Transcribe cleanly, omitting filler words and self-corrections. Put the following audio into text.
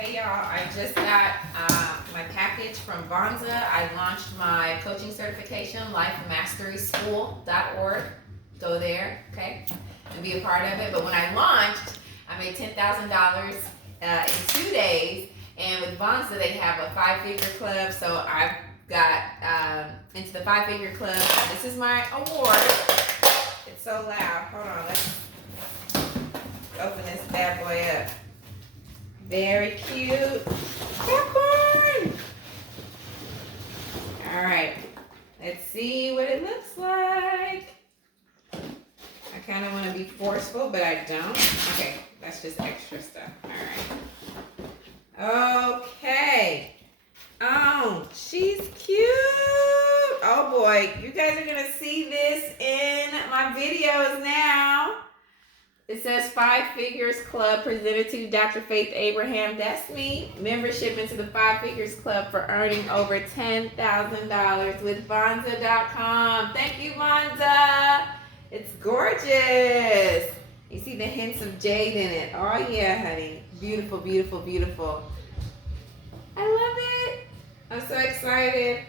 Hey y'all, I just got my package from Vonza. I launched my coaching certification, lifemasteryschool.org. Go there, okay, and be a part of it. But when I launched, I made $10,000 in 2 days. And with Vonza, they have a 5-figure club. So I've got into the 5-figure club. This is my award. It's so loud. Hold on, let's open this bad boy up. Very cute. Popcorn! Alright, let's see what it looks like. I kind of want to be forceful, but I don't. Okay, that's just extra stuff. Alright. Okay. Oh, she's cute. Oh boy, you guys are going to see this in my videos now. It says 5 Figures Club presented to Dr. Faith Abraham. That's me. Membership into the 5 Figures Club for earning over $10,000 with Vonza.com. Thank you, Vonza. It's gorgeous. You see the hints of jade in it. Oh, yeah, honey. Beautiful, beautiful, beautiful. I love it. I'm so excited.